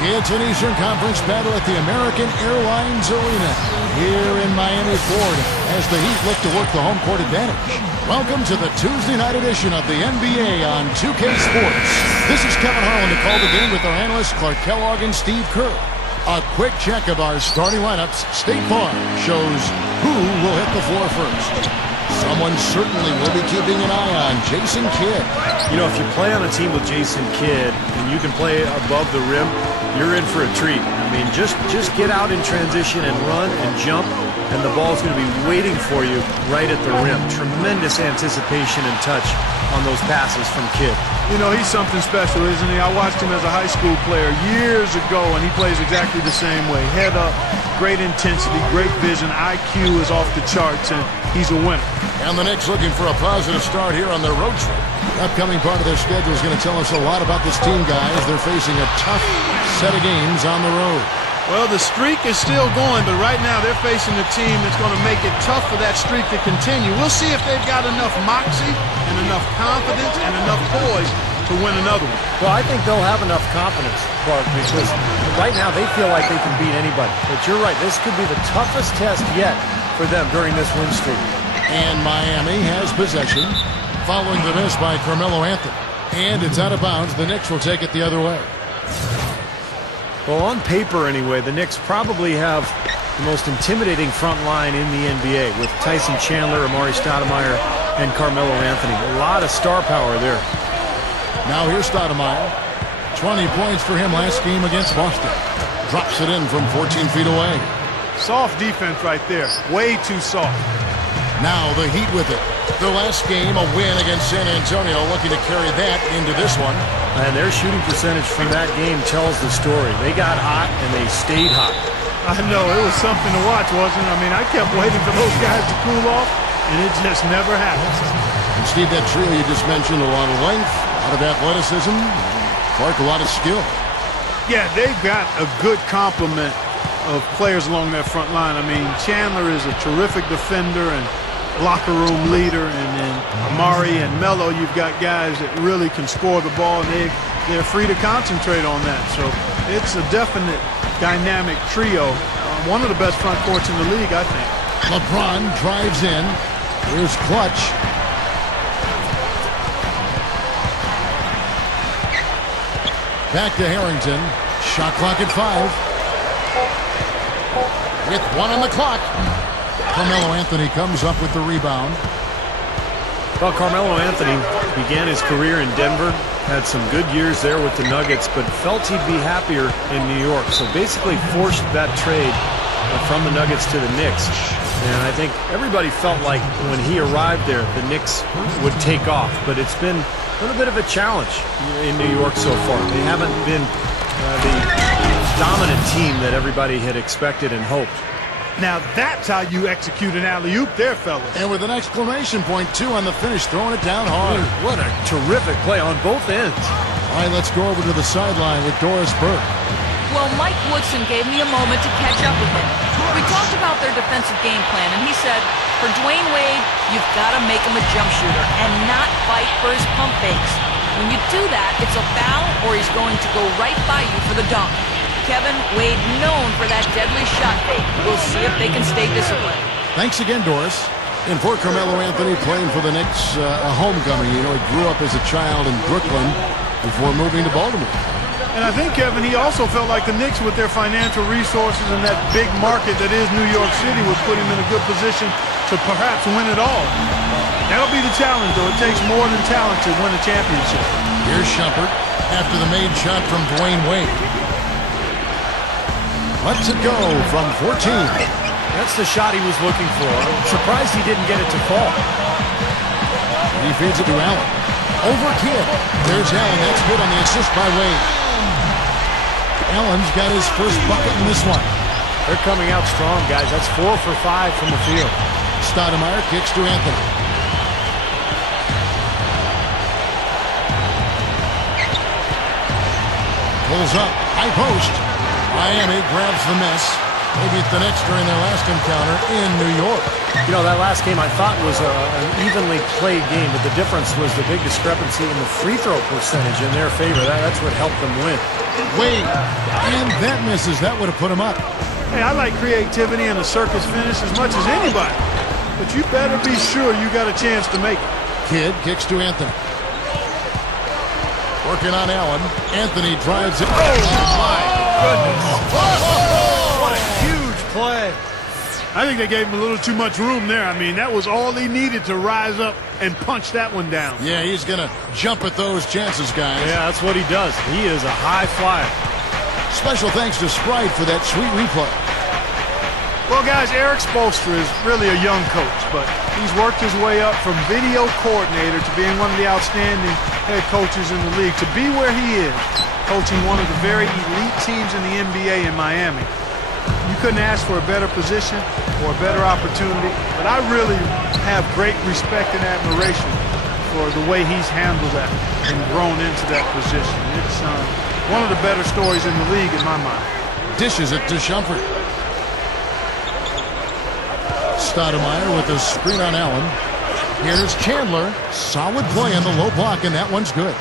It's an Eastern Conference battle at the American Airlines Arena here in Miami, Florida, as the Heat look to work the home court advantage. Welcome to the Tuesday night edition of the NBA on 2K Sports. This is Kevin Harlan to call the game with our analysts Clark Kellogg and Steve Kerr. A quick check of our starting lineups. State Farm shows who will hit the floor first. Someone certainly will be keeping an eye on Jason Kidd. You know, if you play on a team with Jason Kidd and you can play above the rim, you're in for a treat. I mean, just get out in transition and run and jump, and the ball's going to be waiting for you right at the rim. Tremendous anticipation and touch on those passes from Kidd. You know, he's something special, isn't he? I watched him as a high school player years ago, and he plays exactly the same way. Head up, great intensity, great vision. IQ is off the charts, and he's a winner. And the Knicks looking for a positive start here on their road trip. Upcoming part of their schedule is going to tell us a lot about this team, guys. They're facing a tough set of games on the road. Well, the streak is still going, but right now they're facing a team that's going to make it tough for that streak to continue. We'll see if they've got enough moxie and enough confidence and enough poise to win another one. Well, I think they'll have enough confidence, Clark, because right now they feel like they can beat anybody. But you're right, this could be the toughest test yet for them during this win streak. And Miami has possession following the miss by Carmelo Anthony. And it's out of bounds. The Knicks will take it the other way. Well, on paper anyway, the Knicks probably have the most intimidating front line in the NBA with Tyson Chandler, Amari Stoudemire, and Carmelo Anthony. A lot of star power there. Now here's Stoudemire. 20 points for him last game against Boston. Drops it in from 14 feet away. Soft defense right there. Way too soft. Now the Heat with it. Their last game, a win against San Antonio, looking to carry that into this one. And their shooting percentage from that game tells the story. They got hot and they stayed hot. I know, it was something to watch, wasn't it? I mean, I kept waiting for those guys to cool off, and it just never happened. And Steve, that trio you just mentioned, a lot of length, a lot of athleticism, Clark, a lot of skill. Yeah, they've got a good complement of players along that front line. I mean, Chandler is a terrific defender and locker room leader, and then Amari and Melo, you've got guys that really can score the ball, and they're free to concentrate on that. So it's a definite dynamic trio. One of the best front courts in the league, I think. LeBron drives in. Here's Clutch. Back to Harrington. Shot clock at 5. With 1 on the clock. Carmelo Anthony comes up with the rebound. Well, Carmelo Anthony began his career in Denver, had some good years there with the Nuggets, but felt he'd be happier in New York. So basically forced that trade from the Nuggets to the Knicks. And I think everybody felt like when he arrived there, the Knicks would take off. But it's been a little bit of a challenge in New York so far. They haven't been the dominant team that everybody had expected and hoped. Now that's how you execute an alley-oop there, fellas. And with an exclamation point, too, on the finish, throwing it down hard. What a terrific play on both ends. All right, let's go over to the sideline with Doris Burke. Well, Mike Woodson gave me a moment to catch up with him. We talked about their defensive game plan, and he said, for Dwayne Wade, you've got to make him a jump shooter and not fight for his pump fakes. When you do that, it's a foul or he's going to go right by you for the dunk. Kevin, Wade known for that deadly shot fake. We'll see if they can stay disciplined. Thanks again, Doris. And for Carmelo Anthony playing for the Knicks, a homecoming. You know, he grew up as a child in Brooklyn before moving to Baltimore. And I think, Kevin, he also felt like the Knicks, with their financial resources and that big market that is New York City, would put him in a good position to perhaps win it all. That'll be the challenge, though. It takes more than talent to win a championship. Here's Shumpert after the made shot from Dwayne Wade. Lets it go from 14. That's the shot he was looking for. I'm surprised he didn't get it to fall. He feeds it to Allen. Over Kidd. There's Allen. That's good on the assist by Wade. Allen's got his first bucket in this one. They're coming out strong, guys. That's 4 for 5 from the field. Stoudemire kicks to Anthony. Pulls up. High post. Miami grabs the miss. Maybe the Knicks during their last encounter in New York. You know, that last game I thought was an evenly played game, but the difference was the big discrepancy in the free throw percentage in their favor. That's what helped them win. Wade, and that misses. That would have put him up. Hey, I like creativity and a circus finish as much as anybody. But you better be sure you got a chance to make it. Kidd kicks to Anthony. Working on Allen. Anthony drives it. Oh, my goodness. What a huge play. I think they gave him a little too much room there. I mean, that was all he needed to rise up and punch that one down. Yeah, he's going to jump at those chances, guys. Yeah, that's what he does. He is a high flyer. Special thanks to Sprite for that sweet replay. Well, guys, Eric Spoelstra is really a young coach, but he's worked his way up from video coordinator to being one of the outstanding head coaches in the league. To be where he is, coaching one of the very elite teams in the NBA in Miami, you couldn't ask for a better position or a better opportunity. But I really have great respect and admiration for the way he's handled that and grown into that position. It's one of the better stories in the league in my mind. Dishes it to Shumpert. Stoudemire with the screen on Allen. Here's Chandler. Solid play on the low block, and that one's good.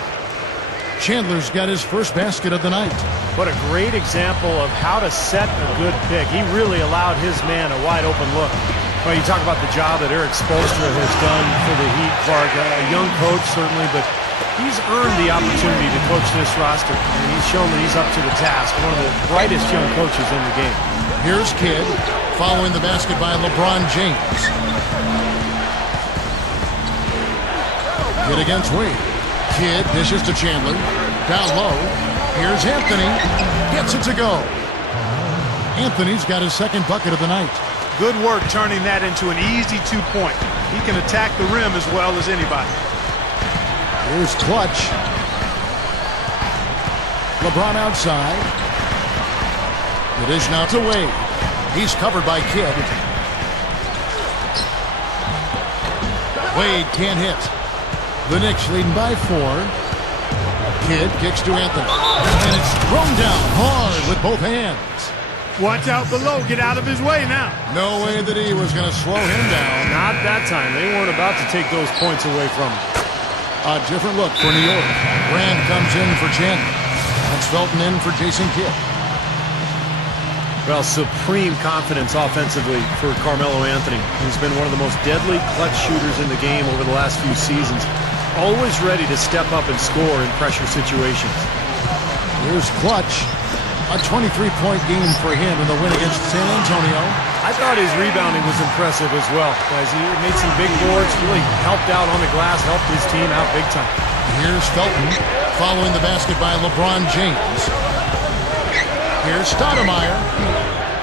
Chandler's got his first basket of the night. What a great example of how to set a good pick. He really allowed his man a wide-open look. Well, you talk about the job that Eric Spoelstra has done for the Heat, Clark. A young coach, certainly, but he's earned the opportunity to coach this roster. And he's shown that he's up to the task. One of the brightest young coaches in the game. Here's Kidd, following the basket by LeBron James. Kidd against Wade. Kidd dishes to Chandler. Down low. Here's Anthony. Gets it to go. Anthony's got his second bucket of the night. Good work turning that into an easy two-point. He can attack the rim as well as anybody. Here's Clutch. LeBron outside. The dish now to Wade. He's covered by Kidd. Wade can't hit. The Knicks leading by 4. Kidd kicks to Anthony. And it's thrown down hard with both hands. Watch out below. Get out of his way now. No way that he was going to slow him down. Not that time. They weren't about to take those points away from him. A different look for New York. Rand comes in for Chandler. That's Felton in for Jason Kidd. Well, supreme confidence offensively for Carmelo Anthony. He's been one of the most deadly clutch shooters in the game over the last few seasons. Always ready to step up and score in pressure situations. Here's Clutch. A 23-point game for him in the win against San Antonio. I thought his rebounding was impressive as well, as he made some big boards, really helped out on the glass, helped his team out big time. Here's Felton, following the basket by LeBron James. Here's Stoudemire,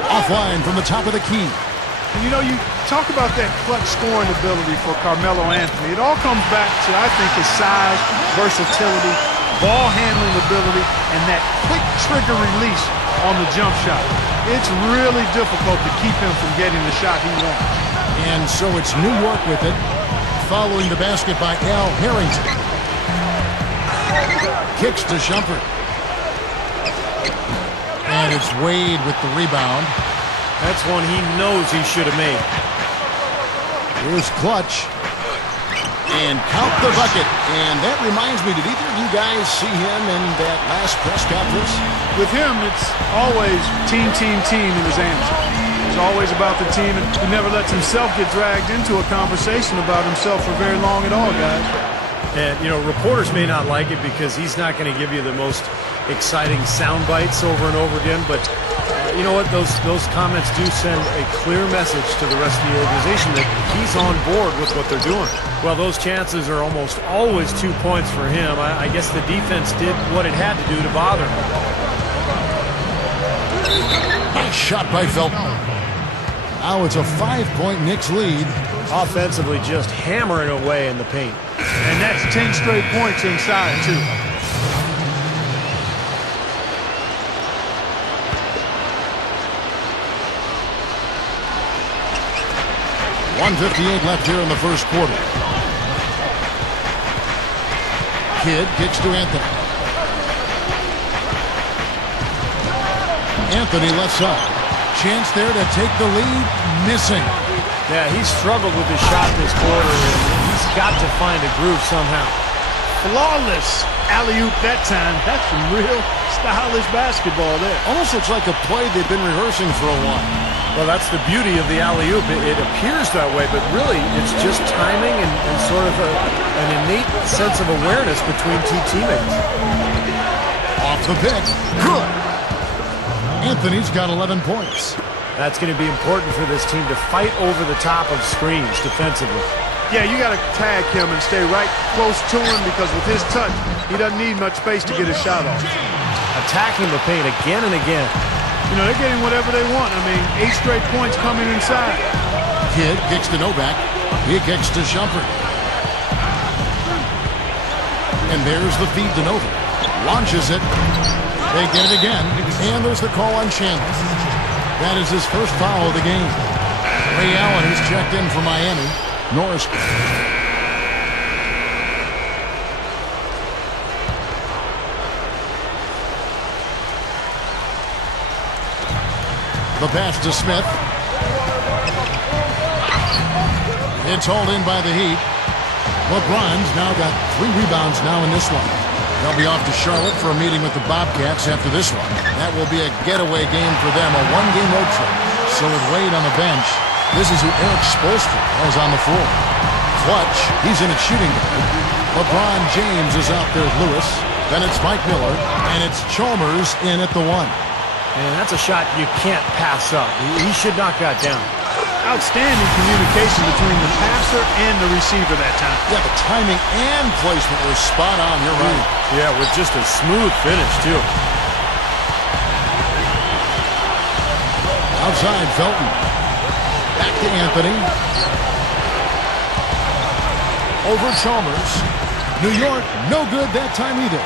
offline from the top of the key. And you know, you talk about that clutch scoring ability for Carmelo Anthony. It all comes back to, I think, his size, versatility, ball handling ability, and that quick trigger release on the jump shot. It's really difficult to keep him from getting the shot he wants. And so it's New York with it, following the basket by Al Harrington. Kicks to Shumpert. And it's Wade with the rebound. That's one he knows he should have made. Here's Clutch. And count the bucket. And that reminds me, did either of you guys see him in that last press conference? With him, it's always team, team, team in his answer. It's always about the team, and he never lets himself get dragged into a conversation about himself for very long at all, guys. And, you know, reporters may not like it because he's not going to give you the most exciting sound bites over and over again, but you know what? Those comments do send a clear message to the rest of the organization that he's on board with what they're doing. Well, those chances are almost always 2 points for him. I guess the defense did what it had to do to bother him. Nice shot by Felton. Now it's a 5-point Knicks lead. Offensively, just hammering away in the paint. And that's 10 straight points inside, too. 1:58 left here in the first quarter. Kidd kicks to Anthony. Anthony left side. Chance there to take the lead. Missing. Yeah, he's struggled with his shot this quarter, and he's got to find a groove somehow. Flawless alley-oop that time. That's some real stylish basketball there. Almost looks like a play they've been rehearsing for a while. Well, that's the beauty of the alley-oop. It appears that way, but really it's just timing and sort of an innate sense of awareness between two teammates. Off the pick. Good. Anthony's got 11 points. That's going to be important for this team to fight over the top of screens defensively. Yeah, you got to tag him and stay right close to him because with his touch, he doesn't need much space to get his shot off. Attacking the paint again and again. You know, they're getting whatever they want. I mean, 8 straight points coming inside. Kidd kicks to Novak. He kicks to Shumpert. And there's the feed to Novak. Launches it. They get it again. And there's the call on Chandler. That is his first foul of the game. Ray Allen is checked in for Miami. Norris. The pass to Smith. It's hauled in by the Heat. LeBron's now got 3 rebounds now in this one. They'll be off to Charlotte for a meeting with the Bobcats after this one. That will be a getaway game for them, a 1-game road trip. So with Wade on the bench, this is who Eric Spoelstra has on the floor. Clutch, he's in at shooting guard. LeBron James is out there with Lewis. Then it's Mike Miller, and it's Chalmers in at the 1. And that's a shot you can't pass up. He should knock that down. Outstanding communication between the passer and the receiver that time. Yeah, the timing and placement were spot on. You're right. Yeah, with just a smooth finish, too. Outside, Felton. Back to Anthony. Over Chalmers. New York, no good that time either.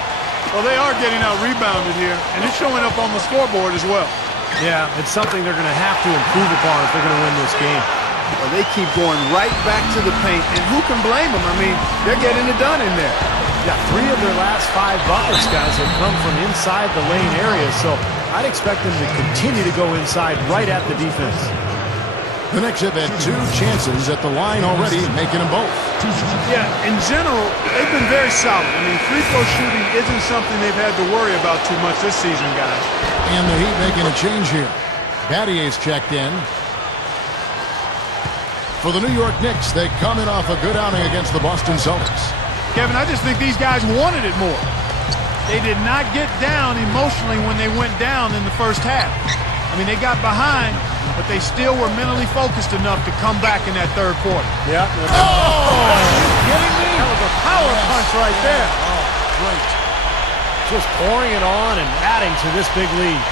Well, they are getting out rebounded here, and it's showing up on the scoreboard as well. Yeah, it's something they're going to have to improve upon if they're going to win this game. Well, they keep going right back to the paint, and who can blame them? I mean, they're getting it done in there. Yeah, 3 of their last 5 buckets, guys, have come from inside the lane area, so I'd expect them to continue to go inside right at the defense. The Knicks have had 2 chances at the line already, making them both. Yeah, in general, they've been very solid. I mean, free-throw shooting isn't something they've had to worry about too much this season, guys. And the Heat making a change here. Battier's checked in. For the New York Knicks, they come in off a good outing against the Boston Celtics. Kevin, I just think these guys wanted it more. They did not get down emotionally when they went down in the first half. I mean, they got behind, but they still were mentally focused enough to come back in that third quarter. Yeah. Oh! Kidding me? That was a power punch right there. Oh, great. Just pouring it on and adding to this big lead.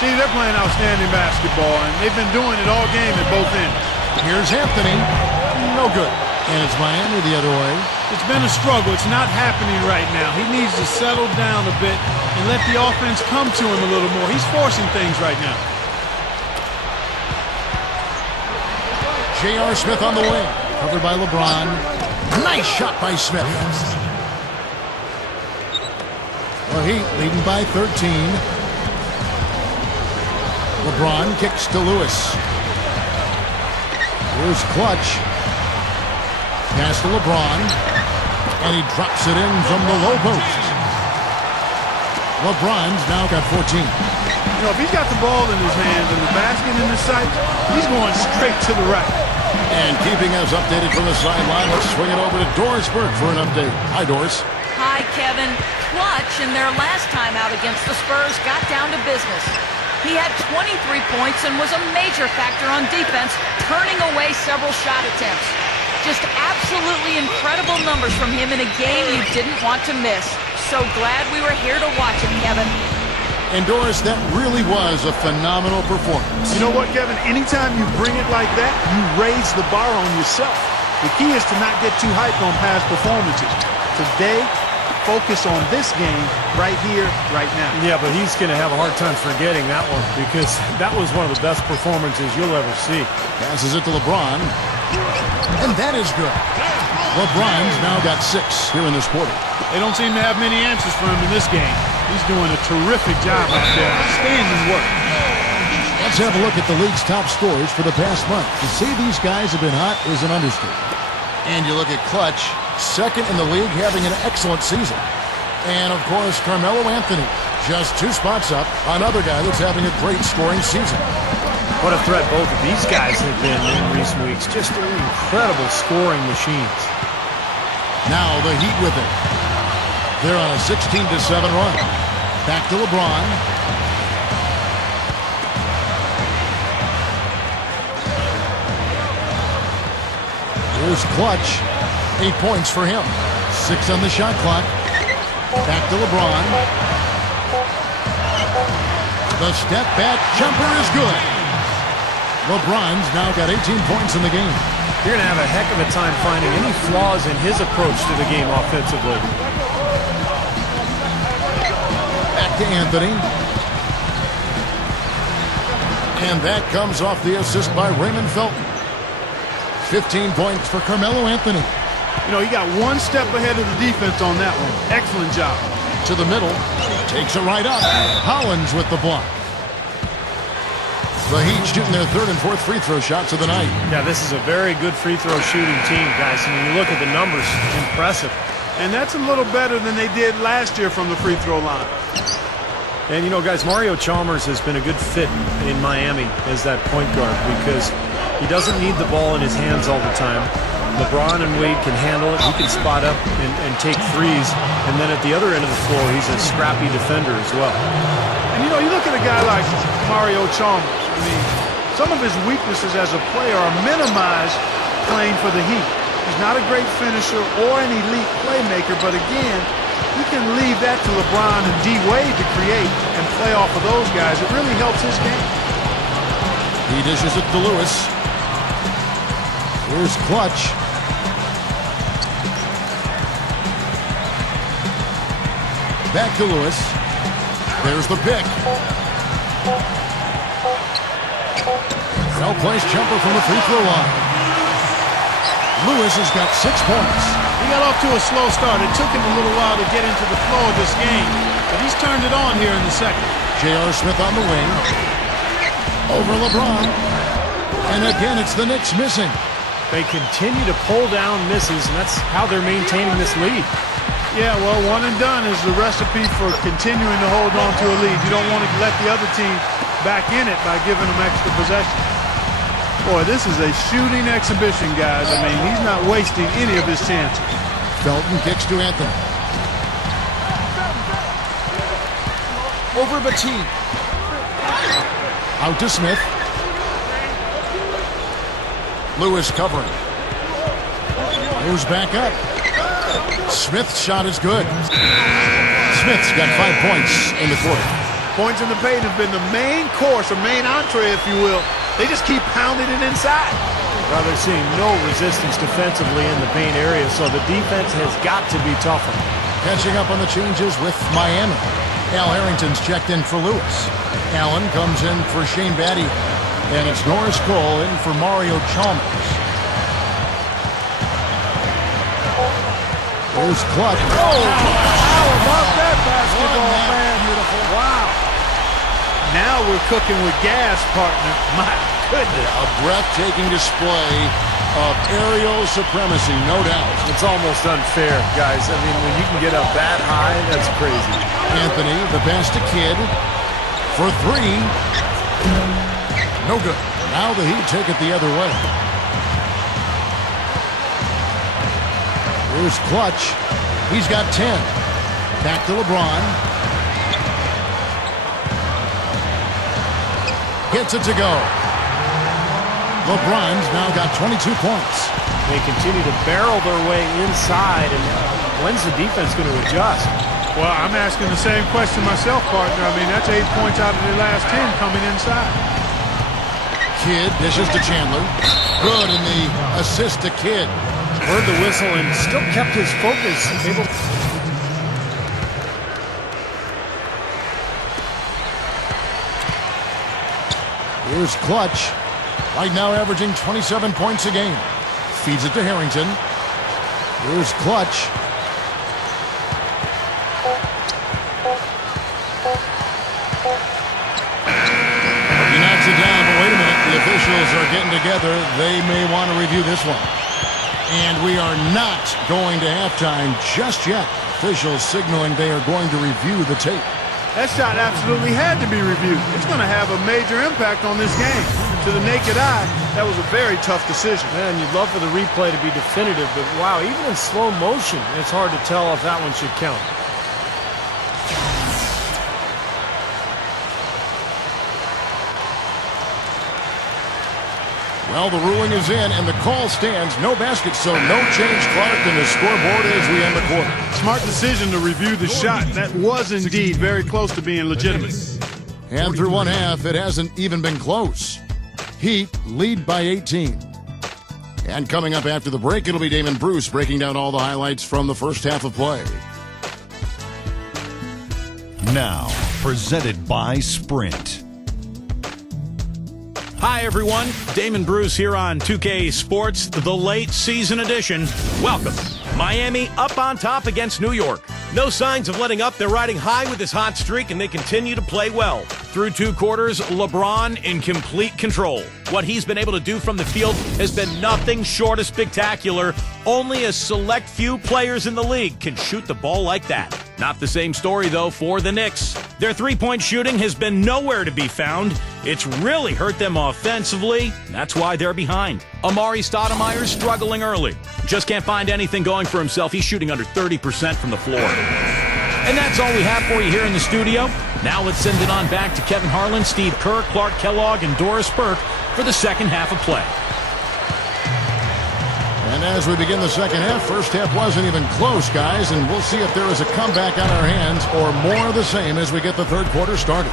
Steve, they're playing outstanding basketball, and they've been doing it all game at both ends. Here's Anthony. No good. And it's Miami the other way. It's been a struggle. It's not happening right now. He needs to settle down a bit and let the offense come to him a little more. He's forcing things right now. J.R. Smith on the wing. Covered by LeBron. Nice shot by Smith. The Heat leading by 13. LeBron kicks to Lewis. Here's Clutch. Pass to LeBron. And he drops it in from the low post. LeBron's now got 14. You know, if he's got the ball in his hands and the basket in his sight, he's going straight to the right. And keeping us updated from the sideline, let's swing it over to Doris Burke for an update. Hi, Doris. Hi, Kevin. Clutch, in their last time out against the Spurs, got down to business. He had 23 points and was a major factor on defense, turning away several shot attempts. Just absolutely incredible numbers from him in a game you didn't want to miss. So glad we were here to watch it, Kevin. And Doris, that really was a phenomenal performance. You know what, Kevin? Anytime you bring it like that, you raise the bar on yourself. The key is to not get too hyped on past performances. Today, focus on this game right here, right now. Yeah, but he's going to have a hard time forgetting that one because that was one of the best performances you'll ever see. Passes it to LeBron. And that is good. LeBron's now got 6 here in this quarter. They don't seem to have many answers for him in this game. He's doing a terrific job out there. Outstanding work. Let's have a look at the league's top scorers for the past month. To say these guys have been hot is an understatement. And you look at Clutch, second in the league, having an excellent season. And, of course, Carmelo Anthony, just 2 spots up, another guy that's having a great scoring season. What a threat both of these guys have been in recent weeks. Just incredible scoring machines. Now the Heat with it. They're on a 16-7 run. Back to LeBron. Here's Clutch. 8 points for him. 6 on the shot clock. Back to LeBron. The step back jumper is good. LeBron's now got 18 points in the game. You're going to have a heck of a time finding any flaws in his approach to the game offensively. Back to Anthony. And that comes off the assist by Raymond Felton. 15 points for Carmelo Anthony. You know, he got 1 step ahead of the defense on that one. Excellent job. To the middle. Takes it right up. Hollins with the block. The Heat shooting their 3rd and 4th free throw shots of the night. Yeah, this is a very good free throw shooting team, guys. And when you look at the numbers, impressive. And that's a little better than they did last year from the free throw line. And, you know, guys, Mario Chalmers has been a good fit in Miami as that point guard because he doesn't need the ball in his hands all the time. LeBron and Wade can handle it. He can spot up and take threes. And then at the other end of the floor, he's a scrappy defender as well. And, you know, you look at a guy like Mario Chalmers. I mean, some of his weaknesses as a player are minimized playing for the Heat. He's not a great finisher or an elite playmaker, but again, he can leave that to LeBron and D. Wade to create and play off of those guys. It really helps his game. He dishes it to Lewis. Here's Clutch. Back to Lewis. There's the pick. Well-placed jumper from the free throw line. Lewis has got 6 points. He got off to a slow start. It took him a little while to get into the flow of this game, but he's turned it on here in the second. J.R. Smith on the wing. Over LeBron. And again, it's the Knicks missing. They continue to pull down misses, and that's how they're maintaining this lead. Yeah, well, one and done is the recipe for continuing to hold on to a lead. You don't want to let the other team back in it by giving them extra possession. Boy, this is a shooting exhibition, guys. I mean, he's not wasting any of his chances. Felton kicks to Anthony. Over Bateen. Out to Smith. Lewis covering. Moves back up. Smith's shot is good. Smith's got 5 points in the quarter. Points in the paint have been the main course, or main entree, if you will. They just keep pounding it inside. Well, they're seeing no resistance defensively in the paint area, so the defense has got to be tougher. Catching up on the changes with Miami. Al Harrington's checked in for Lewis. Allen comes in for Shane Battier. And it's Norris Cole in for Mario Chalmers. There's Clutch. Oh, how about that basketball, man? Beautiful. Wow. Now we're cooking with gas, partner. My goodness. A breathtaking display of aerial supremacy, no doubt. It's almost unfair, guys. I mean, when you can get up that high, that's crazy. Anthony, the pass to Kidd for 3. No good. Now the Heat take it the other way. Here's Clutch. He's got 10. Back to LeBron. Gets it to go. LeBron's now got 22 points. They continue to barrel their way inside, and when's the defense going to adjust? Well, I'm asking the same question myself, partner. I mean, that's 8 points out of their last 10 coming inside. Kidd dishes to Chandler. Good in the assist to Kidd. Heard the whistle and still kept his focus. Here's Clutch. Right now averaging 27 points a game. Feeds it to Harrington. Here's Clutch. He knocks it down. officials are getting together. They may want to review this one. And we are not going to halftime just yet. Officials signaling they are going to review the tape. That shot absolutely had to be reviewed. It's going to have a major impact on this game. To the naked eye, that was a very tough decision. Man, you'd love for the replay to be definitive, but wow, even in slow motion, it's hard to tell if that one should count. Well, the ruling is in, and the call stands. No basket, so no change, Clark, in the scoreboard as we end the quarter. Smart decision to review the shot. That was indeed very close to being legitimate. And through one half, it hasn't even been close. Heat lead by 18. And coming up after the break, it'll be Damon Bruce breaking down all the highlights from the first half of play. Now, presented by Sprint. Hi, everyone. Damon Bruce here on 2K Sports, the late season edition. Welcome. Miami up on top against New York. No signs of letting up. They're riding high with this hot streak, and they continue to play well. Through 2 quarters, LeBron in complete control. What he's been able to do from the field has been nothing short of spectacular. Only a select few players in the league can shoot the ball like that. Not the same story, though, for the Knicks. Their three-point shooting has been nowhere to be found. It's really hurt them offensively. That's why they're behind. Amari Stoudemire's struggling early. Just can't find anything going for himself. He's shooting under 30% from the floor. And that's all we have for you here in the studio. Now let's send it on back to Kevin Harlan, Steve Kerr, Clark Kellogg, and Doris Burke for the second half of play. And as we begin the second half, first half wasn't even close, guys, and we'll see if there is a comeback on our hands or more of the same as we get the third quarter started.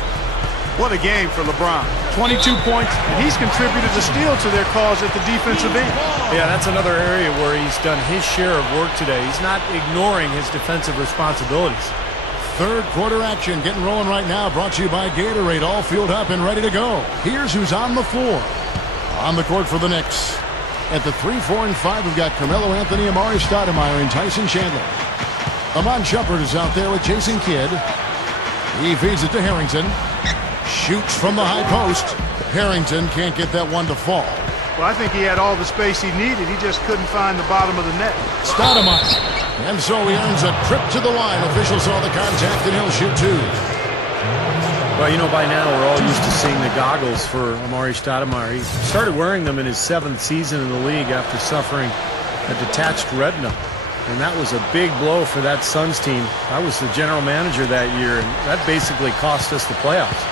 What a game for LeBron. 22 points, and he's contributed a steal to their cause at the defensive end. Yeah, that's another area where he's done his share of work today. He's not ignoring his defensive responsibilities. Third quarter action getting rolling right now, brought to you by Gatorade, all fueled up and ready to go. Here's who's on the floor. On the court for the Knicks. At the 3, 4, and 5, we've got Carmelo Anthony, Amari Stoudemire, and Tyson Chandler. Amon Shumpert is out there with Jason Kidd. He feeds it to Harrington. Shoots from the high post. Harrington can't get that one to fall. Well, I think he had all the space he needed. He just couldn't find the bottom of the net. Stoudemire. And so he earns a trip to the line. Officials saw the contact, and he'll shoot 2. Well, you know, by now we're all used to seeing the goggles for Amari Stoudemire. He started wearing them in his 7th season in the league after suffering a detached retina. And that was a big blow for that Suns team. I was the general manager that year, and that basically cost us the playoffs.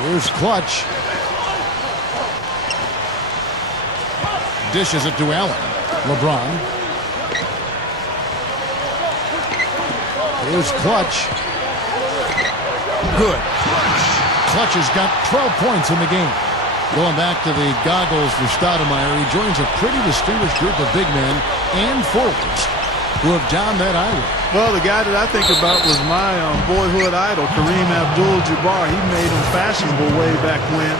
Here's Clutch. Dishes it to Allen. LeBron. Here's Clutch. Good. Clutch has got 12 points in the game. Going back to the goggles for Stoudemire, he joins a pretty distinguished group of big men and forwards who have downed that island. Well, the guy that I think about was my boyhood idol, Kareem Abdul-Jabbar. He made him fashionable way back when.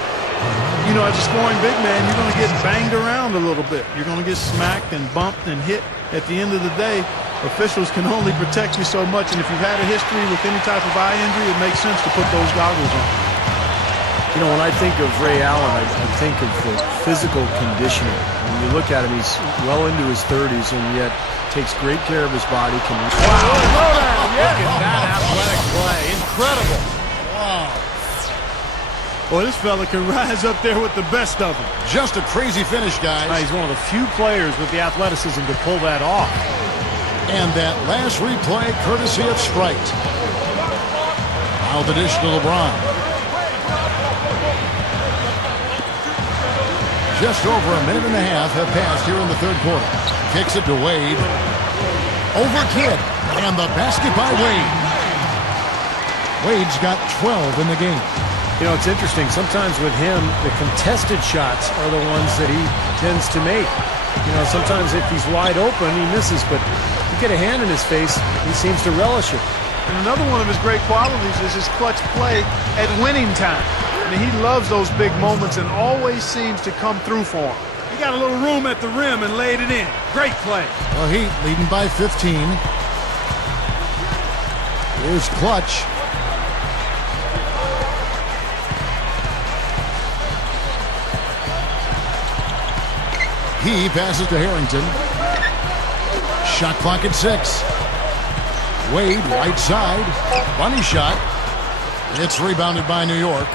You know, as a scoring big man, you're going to get banged around a little bit. You're going to get smacked and bumped and hit. At the end of the day, officials can only protect you so much. And if you've had a history with any type of eye injury, it makes sense to put those goggles on. You know, when I think of Ray Allen, I think of the physical conditioning. When you look at him, he's well into his 30s and yet takes great care of his body. Wow, look at that athletic play. Incredible. Wow. Well, this fella can rise up there with the best of them. Just a crazy finish, guys. He's one of the few players with the athleticism to pull that off. And that last replay, courtesy of Sprite. Now the dish to LeBron. Just over a minute and a half have passed here in the third quarter. Kicks it to Wade. Over Kidd. And the basket by Wade. Wade's got 12 in the game. You know, it's interesting. Sometimes with him, the contested shots are the ones that he tends to make. You know, sometimes if he's wide open, he misses. But you get a hand in his face, he seems to relish it. And another one of his great qualities is his clutch play at winning time. I mean, he loves those big moments and always seems to come through for him. He got a little room at the rim and laid it in. Great play. Well, Heat leading by 15. Here's Clutch. He passes to Harrington. Shot clock at 6. Wade, right side. Bunny shot. It's rebounded by New York.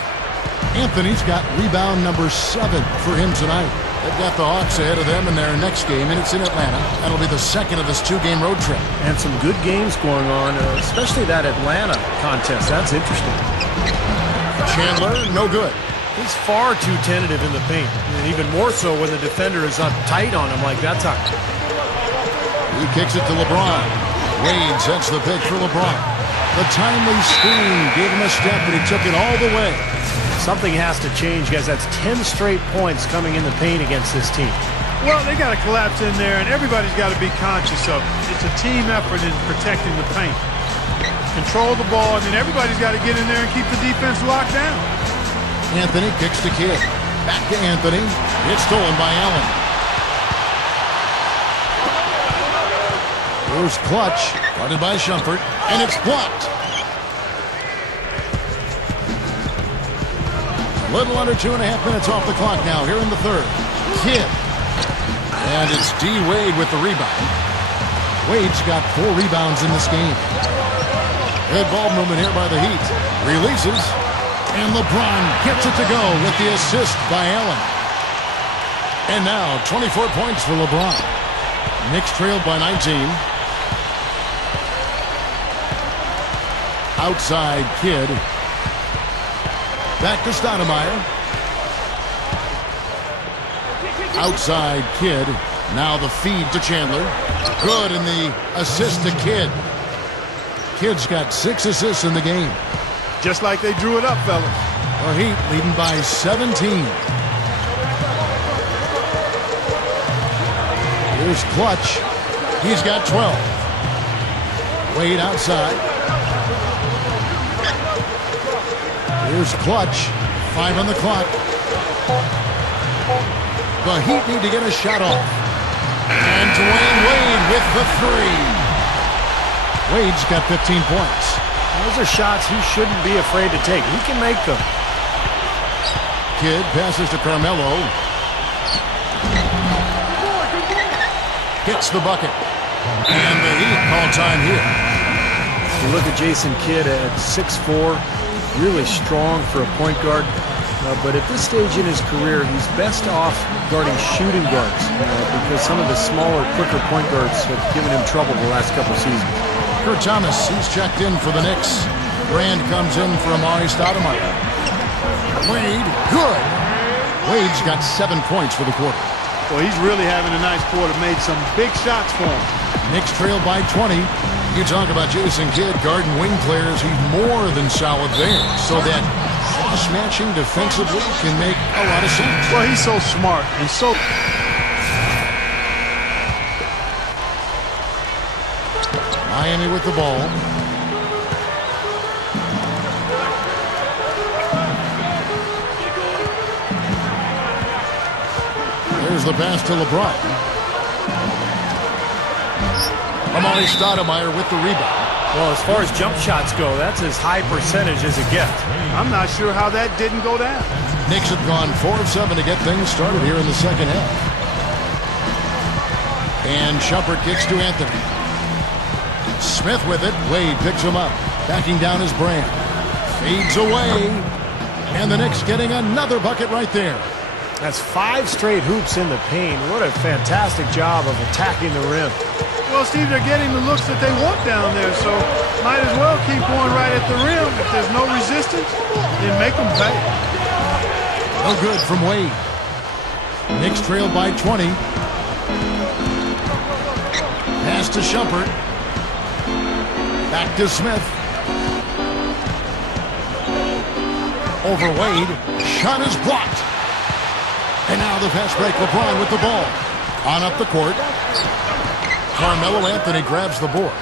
Anthony's got rebound number 7 for him tonight. They've got the Hawks ahead of them in their next game, and it's in Atlanta. That'll be the second of this 2-game road trip. And some good games going on, especially that Atlanta contest. That's interesting. Chandler, no good. He's far too tentative in the paint, and even more so when the defender is up tight on him like that time. He kicks it to LeBron. Wade sets the pick for LeBron. The timely screen gave him a step, and he took it all the way. Something has to change, guys. That's 10 straight points coming in the paint against this team. Well, they got to collapse in there, and everybody's got to be conscious of it. It's a team effort in protecting the paint. Control the ball, and then everybody's got to get in there and keep the defense locked down. Anthony kicks to Kidd. Back to Anthony. It's stolen by Allen. Here's Clutch, guarded by Shumpert, and it's blocked. A little under 2.5 minutes off the clock now here in the third. Kidd. And it's D. Wade with the rebound. Wade's got 4 rebounds in this game. Good ball movement here by the Heat. Releases. And LeBron gets it to go with the assist by Allen. And now 24 points for LeBron. Knicks trailed by 19. Outside Kidd. Back to Stoudemire. Outside Kidd. Now the feed to Chandler. Good, and the assist to Kidd. Kidd's got 6 assists in the game. Just like they drew it up, fellas. The Heat leading by 17. Here's Clutch. He's got 12. Wade outside. Here's Clutch. 5 on the clock. The Heat need to get a shot off. And Dwayne Wade with the 3. Wade's got 15 points. Those are shots he shouldn't be afraid to take. He can make them. Kidd passes to Carmelo. Gets the bucket. And the Heat call time here. You look at Jason Kidd at 6'4", really strong for a point guard. But at this stage in his career, he's best off guarding shooting guards because some of the smaller, quicker point guards have given him trouble the last couple seasons. Kurt Thomas, he's checked in for the Knicks. Brand comes in for Amari Stoudemire. Wade, good. Wade's got 7 points for the quarter. Well, he's really having a nice quarter. Made some big shots for him. Knicks trail by 20. You talk about Jason Kidd, guard and wing players. He's more than solid there. So that cross-matching defensively can make a lot of sense. Well, he's so smart and so... Miami with the ball. There's the pass to LeBron. Amari Stoudemire with the rebound. Well, as far as jump shots go, that's as high percentage as it gets. I'm not sure how that didn't go down. Knicks have gone 4 of 7 to get things started here in the second half. And Shumpert kicks to Anthony. Smith with it. Wade picks him up. Backing down his Brand. Fades away. And the Knicks getting another bucket right there. That's 5 straight hoops in the paint. What a fantastic job of attacking the rim. Well, Steve, they're getting the looks that they want down there, so might as well keep going right at the rim. If there's no resistance, then make them pay. No good from Wade. Knicks trailed by 20. Pass to Shumpert. Back to Smith. Over Wade. Shot is blocked. And now the fast break. LeBron with the ball. On up the court. Carmelo Anthony grabs the board.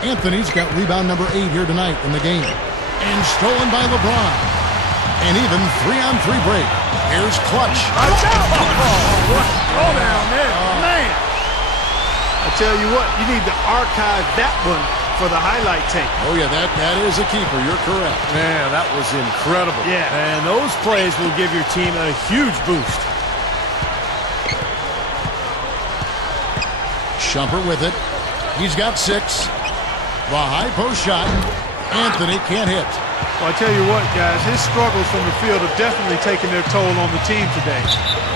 Anthony's got rebound number 8 here tonight in the game. And stolen by LeBron. And even 3-on-3 break. Here's Clutch. Oh, down there. Man. I tell you what, you need to archive that one for the highlight tape. Oh, yeah, that is a keeper. You're correct. Man, that was incredible. Yeah. And those plays will give your team a huge boost. Shumpert with it. He's got 6. The high post shot. Anthony can't hit. Well, I tell you what, guys, his struggles from the field have definitely taken their toll on the team today.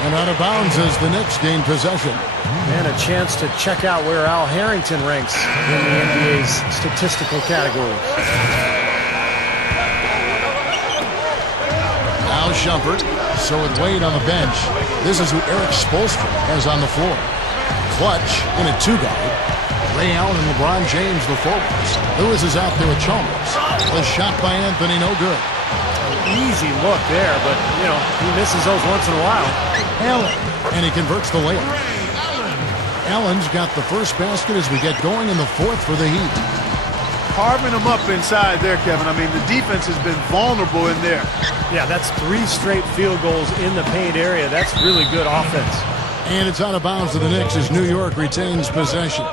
And out of bounds as the Knicks gain possession. And a chance to check out where Al Harrington ranks in the NBA's statistical categories. Now Shumpert. So with Wade on the bench, this is who Eric Spoelstra has on the floor. Clutch in a 2-guard. Ray Allen and LeBron James, the forwards. Lewis is out there with Chalmers. The shot by Anthony, no good. Easy look there, but, he misses those once in a while. Allen, and he converts the layup. Allen's got the first basket as we get going in the 4th for the Heat. Carving them up inside there, Kevin. I mean, the defense has been vulnerable in there. Yeah, that's 3 straight field goals in the paint area. That's really good offense. And it's out of bounds to the Knicks as New York retains possession.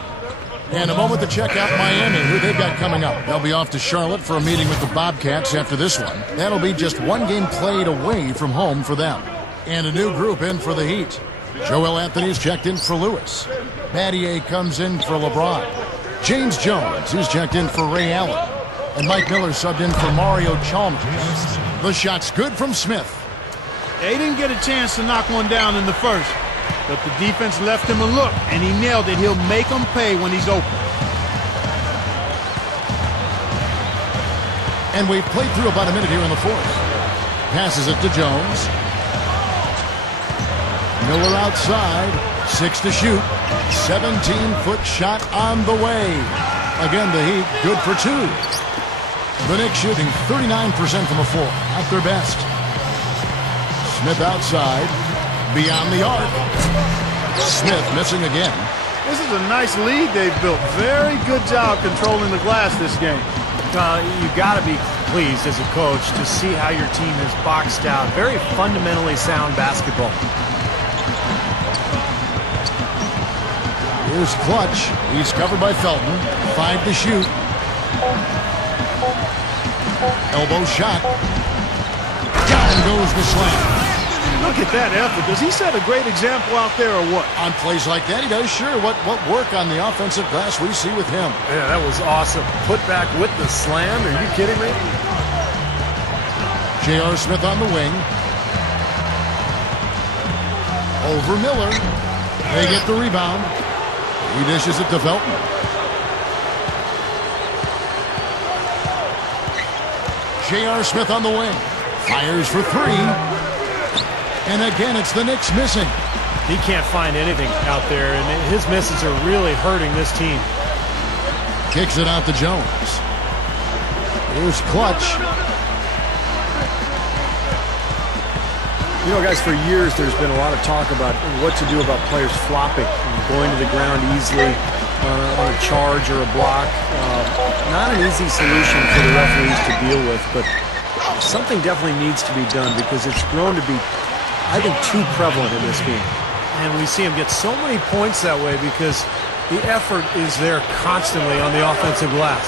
And a moment to check out Miami, who they've got coming up. They'll be off to Charlotte for a meeting with the Bobcats after this one. That'll be just 1 game played away from home for them. And a new group in for the Heat. Joel Anthony's checked in for Lewis. Battier comes in for LeBron. James Jones, who's checked in for Ray Allen. And Mike Miller subbed in for Mario Chalmers. The shot's good from Smith. They didn't get a chance to knock one down in the first. But the defense left him a look, and he nailed it. He'll make them pay when he's open. And we've played through about a minute here in the 4th. Passes it to Jones. Miller outside. 6 to shoot. 17-foot shot on the way. Again, the Heat good for 2. The Knicks shooting 39% from the floor. At their best. Smith outside. Beyond the arc. Smith missing again. This is a nice lead they've built. Very good job controlling the glass this game. You got to be pleased as a coach to see how your team is boxed out. Very fundamentally sound basketball. Here's Clutch. He's covered by Felton. 5 to shoot. Elbow shot. Down goes the slam. Look at that effort. Does he set a great example out there or what? On plays like that, he does. Sure. What work on the offensive glass we see with him. Yeah, that was awesome. Put back with the slam. Are you kidding me? J.R. Smith on the wing. Over Miller. They get the rebound. He dishes it to Felton. J.R. Smith on the wing. Fires for 3. And again, it's the Knicks missing. He can't find anything out there, and his misses are really hurting this team. Kicks it out to Jones. Here's Clutch. Guys, for years there's been a lot of talk about what to do about players flopping, going to the ground easily on a charge or a block. Not an easy solution for the referees to deal with, but something definitely needs to be done because it's grown to be, I think, too prevalent in this game. And we see him get so many points that way because the effort is there constantly on the offensive glass.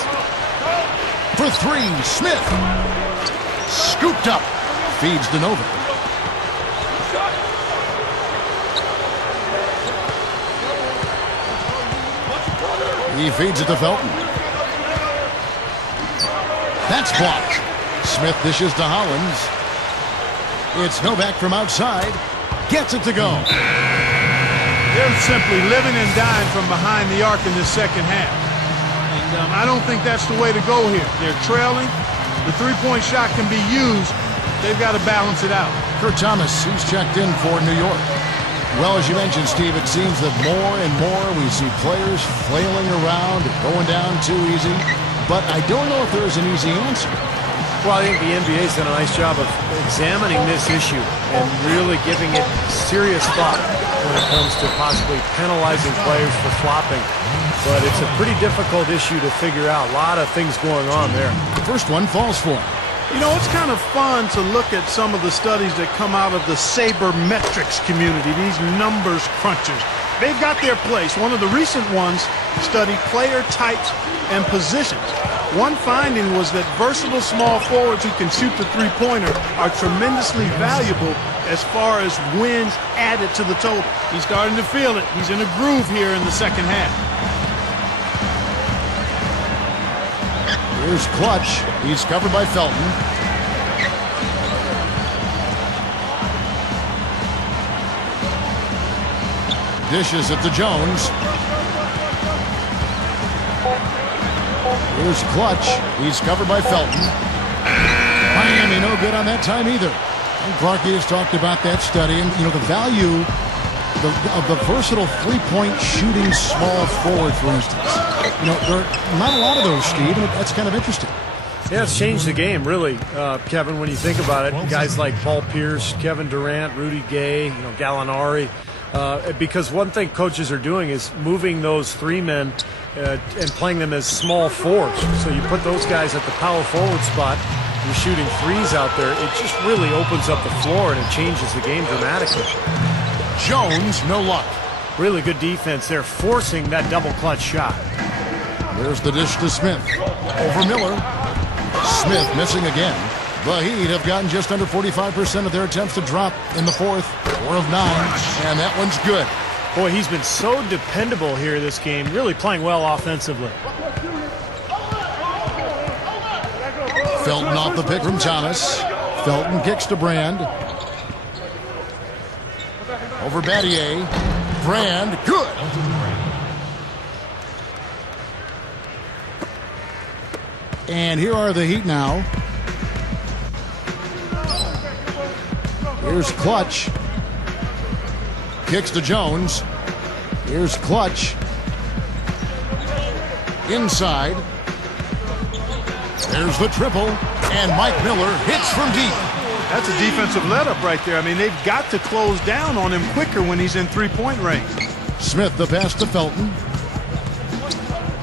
For 3, Smith. Scooped up. Feeds DeNova. He feeds it to Felton. That's blocked. Smith dishes to Hollins. It's Novak from outside. Gets it to go. They're simply living and dying from behind the arc in this second half. And I don't think that's the way to go here. They're trailing. The three-point shot can be used. They've got to balance it out. Kurt Thomas, he's checked in for New York. Well, as you mentioned, Steve, it seems that more and more we see players flailing around and going down too easy. But I don't know if there's an easy answer. Well, I think the NBA's done a nice job of examining this issue and really giving it serious thought when it comes to possibly penalizing players for flopping. But it's a pretty difficult issue to figure out. A lot of things going on there. The first one falls for him. You know, it's kind of fun to look at some of the studies that come out of the sabermetrics community, these numbers crunchers. They've got their place. One of the recent ones studied player types and positions. One finding was that versatile small forwards who can shoot the three-pointer are tremendously valuable as far as wins added to the total. He's starting to feel it. He's in a groove here in the second half. Here's Clutch. He's covered by Felton. Dishes it to Jones. Here's Clutch. He's covered by Felton. Miami no good on that time either. And Clarkie has talked about that study and, the value of the versatile three-point shooting small forward, for instance. There are not a lot of those, Steve, and that's kind of interesting. Yeah, it's changed the game, really, Kevin, when you think about it. Guys like Paul Pierce, Kevin Durant, Rudy Gay, Gallinari. Because one thing coaches are doing is moving those three men and playing them as small forwards. So you put those guys at the power forward spot, you're shooting threes out there. It just really opens up the floor and it changes the game dramatically. Jones, no luck. Really good defense there, forcing that double clutch shot. There's the dish to Smith. Over Miller. Smith missing again. The Heat have gotten just under 45% of their attempts to drop in the fourth. 4 of 9, and that one's good. Boy, he's been so dependable here this game, really playing well offensively. Felton off the pick from Thomas. Felton kicks to Brand. Over Battier. Brand, good. And here are the Heat now. Here's Clutch. Kicks to Jones. Here's Clutch. Inside. There's the triple. And Mike Miller hits from deep. That's a defensive let-up right there. I mean, they've got to close down on him quicker when he's in three-point range. Smith the pass to Felton.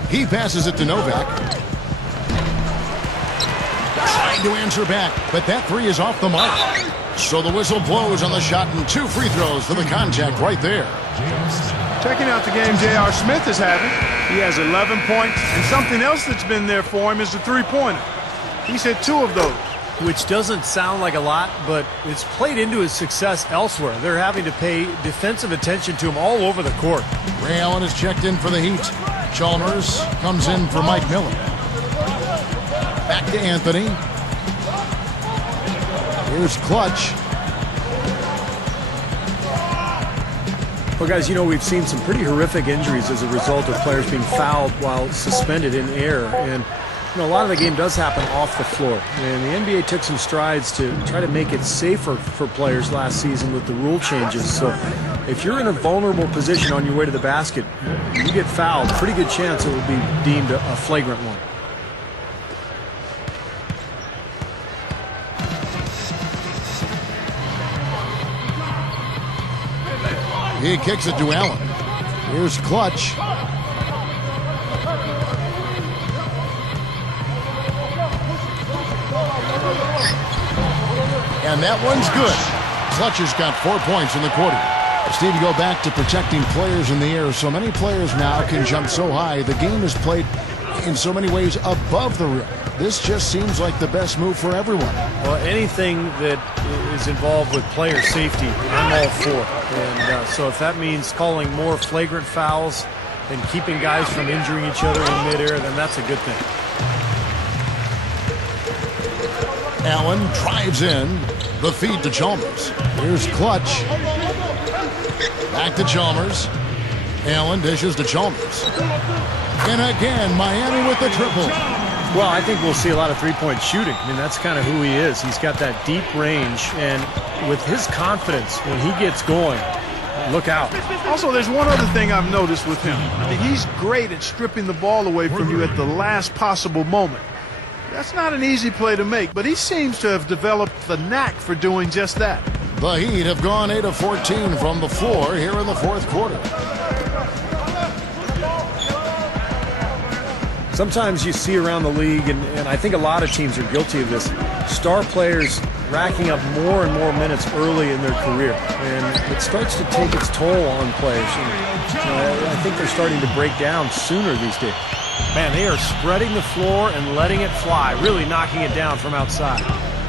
He passes it to Novak. Trying to answer back, but that three is off the mark. So the whistle blows on the shot and 2 free throws for the contact right there. Checking out the game J.R. Smith is having. He has 11 points, and something else that's been there for him is the three-pointer. He's hit 2 of those. Which doesn't sound like a lot, but it's played into his success elsewhere. They're having to pay defensive attention to him all over the court. Ray Allen is checked in for the Heat. Chalmers comes in for Mike Miller. Back to Anthony. Here's Clutch. Well, guys, we've seen some pretty horrific injuries as a result of players being fouled while suspended in air. And, a lot of the game does happen off the floor. And the NBA took some strides to try to make it safer for players last season with the rule changes. So if you're in a vulnerable position on your way to the basket, you get fouled, pretty good chance it will be deemed a flagrant one. He kicks it to Allen. Here's Clutch. And that one's good. Clutch has got 4 points in the quarter. Steve, you go back to protecting players in the air. So many players now can jump so high. The game is played in so many ways above the rim. This just seems like the best move for everyone. Well, anything that is involved with player safety, I'm all for. And so if that means calling more flagrant fouls and keeping guys from injuring each other in midair, then that's a good thing. Allen drives in. The feed to Chalmers. Here's Clutch. Back to Chalmers. Allen dishes to Chalmers. And again, Miami with the triple. Well, I think we'll see a lot of three-point shooting. I mean, that's kind of who he is. He's got that deep range, and with his confidence, when he gets going, look out. Also, there's one other thing I've noticed with him. I mean, he's great at stripping the ball away from you at the last possible moment. That's not an easy play to make, but he seems to have developed the knack for doing just that. The Heat have gone 8 of 14 from the floor here in the fourth quarter. Sometimes you see around the league, and I think a lot of teams are guilty of this, star players racking up more and more minutes early in their career. And it starts to take its toll on players. And, I think they're starting to break down sooner these days. Man, they are spreading the floor and letting it fly, really knocking it down from outside.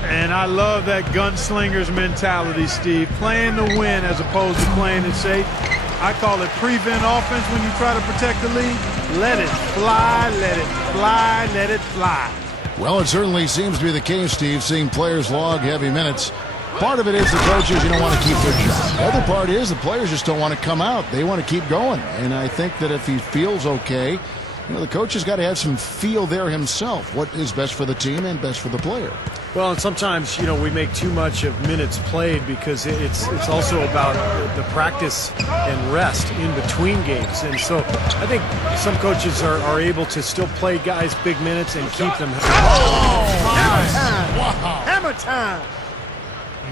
And I love that gunslinger's mentality, Steve. Playing to win as opposed to playing it safe. I call it prevent offense when you try to protect the lead. Let it fly, let it fly, let it fly. Well, it certainly seems to be the case, Steve, seeing players log heavy minutes. Part of it is the coaches, you don't want to keep their job. The other part is the players just don't want to come out. They want to keep going. And I think that if he feels okay, the coach has got to have some feel there himself. What is best for the team and best for the player? Well, and sometimes, we make too much of minutes played because it's also about the practice and rest in between games. And so I think some coaches are able to still play guys big minutes and keep them. Hammer time! Wow. Hammer time!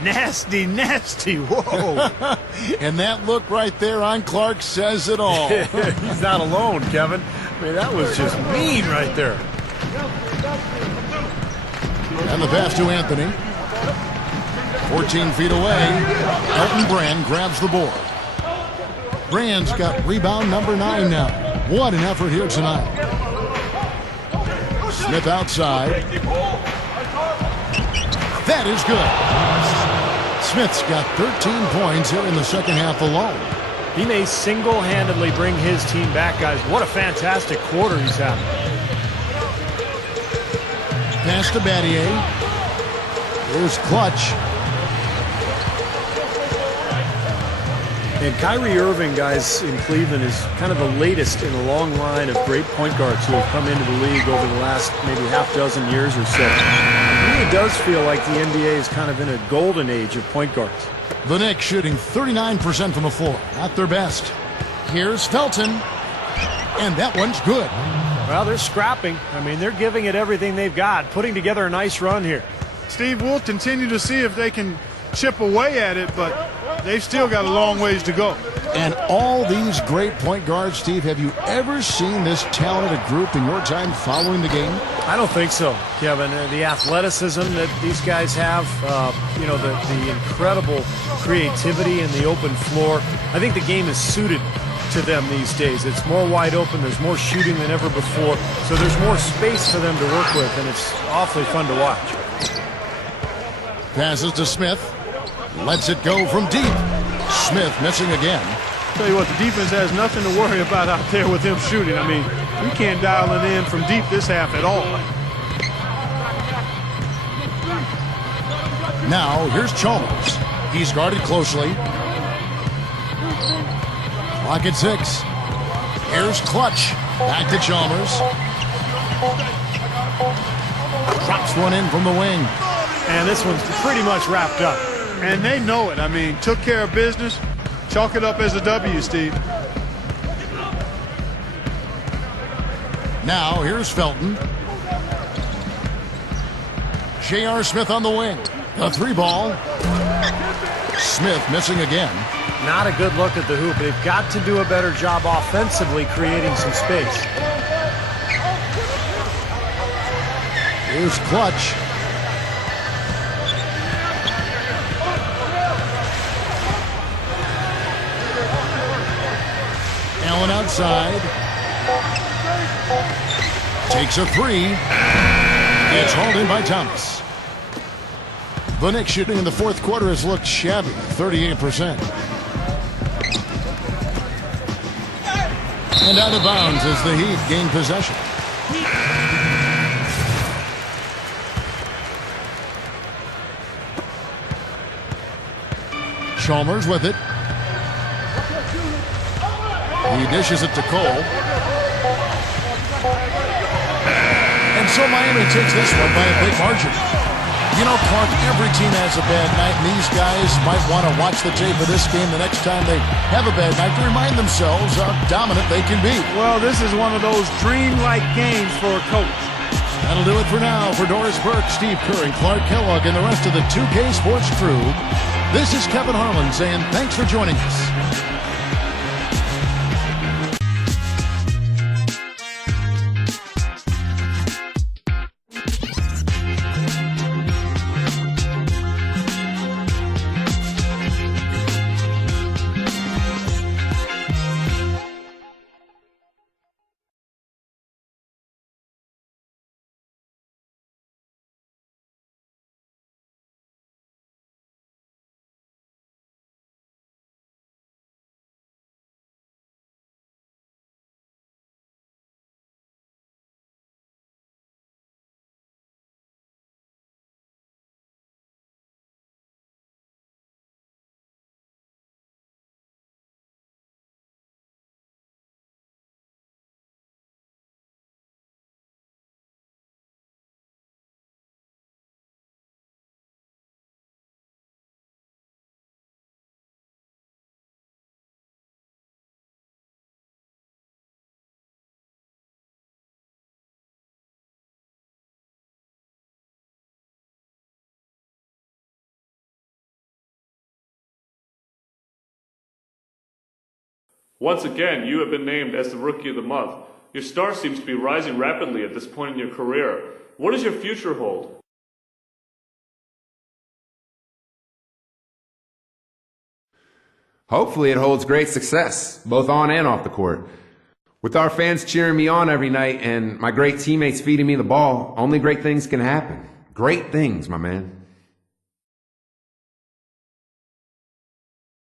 Nasty, nasty. Whoa. And that look right there on Clark says it all. He's not alone, Kevin. I mean, that was just mean right there. And the pass to Anthony. 14 feet away. Elton Brand grabs the board. Brand's got rebound number 9 now. What an effort here tonight. Smith outside. That is good. Smith's got 13 points here in the second half alone. He may single-handedly bring his team back, guys. What a fantastic quarter he's having. Pass to Battier. Here's Clutch. And Kyrie Irving, guys, in Cleveland is kind of the latest in a long line of great point guards who have come into the league over the last maybe half dozen years or so. It really does feel like the NBA is kind of in a golden age of point guards. The Knicks shooting 39% from the floor. Not their best. Here's Felton. And that one's good. Well, they're scrapping. I mean, they're giving it everything they've got, putting together a nice run here. Steve, we'll continue to see if they can chip away at it, but they've still got a long ways to go. And all these great point guards, Steve, have you ever seen this talented group in your time following the game? I don't think so, Kevin. The athleticism that these guys have, the incredible creativity in the open floor. I think the game is suited to them these days. It's more wide open. There's more shooting than ever before. So there's more space for them to work with, and it's awfully fun to watch. Passes to Smith. Lets it go from deep. Smith missing again. Tell you what, the defense has nothing to worry about out there with him shooting. I mean, we can't dial it in from deep this half at all. Now, here's Chalmers. He's guarded closely. Clock at 6. Here's Clutch. Back to Chalmers. Drops one in from the wing. And this one's pretty much wrapped up. And they know it. I mean, took care of business. Chalk it up as a W, Steve. Now, here's Felton. J.R. Smith on the wing. The 3-ball. Smith missing again. Not a good look at the hoop. They've got to do a better job offensively creating some space. Here's Clutch. Allen outside. Takes a 3. It's hauled in by Thomas. The Knicks shooting in the fourth quarter has looked shabby, 38%. And out of bounds as the Heat gain possession. Chalmers with it. He dishes it to Cole. And so Miami takes this one by a big margin. You know, Clark, every team has a bad night, and these guys might want to watch the tape of this game the next time they have a bad night to remind themselves how dominant they can be. Well, this is one of those dreamlike games for a coach. That'll do it for now. For Doris Burke, Steve Kerr, and Clark Kellogg, and the rest of the 2K Sports crew, this is Kevin Harlan saying thanks for joining us. Once again, you have been named as the Rookie of the Month. Your star seems to be rising rapidly at this point in your career. What does your future hold? Hopefully it holds great success, both on and off the court. With our fans cheering me on every night and my great teammates feeding me the ball, only great things can happen. Great things, my man.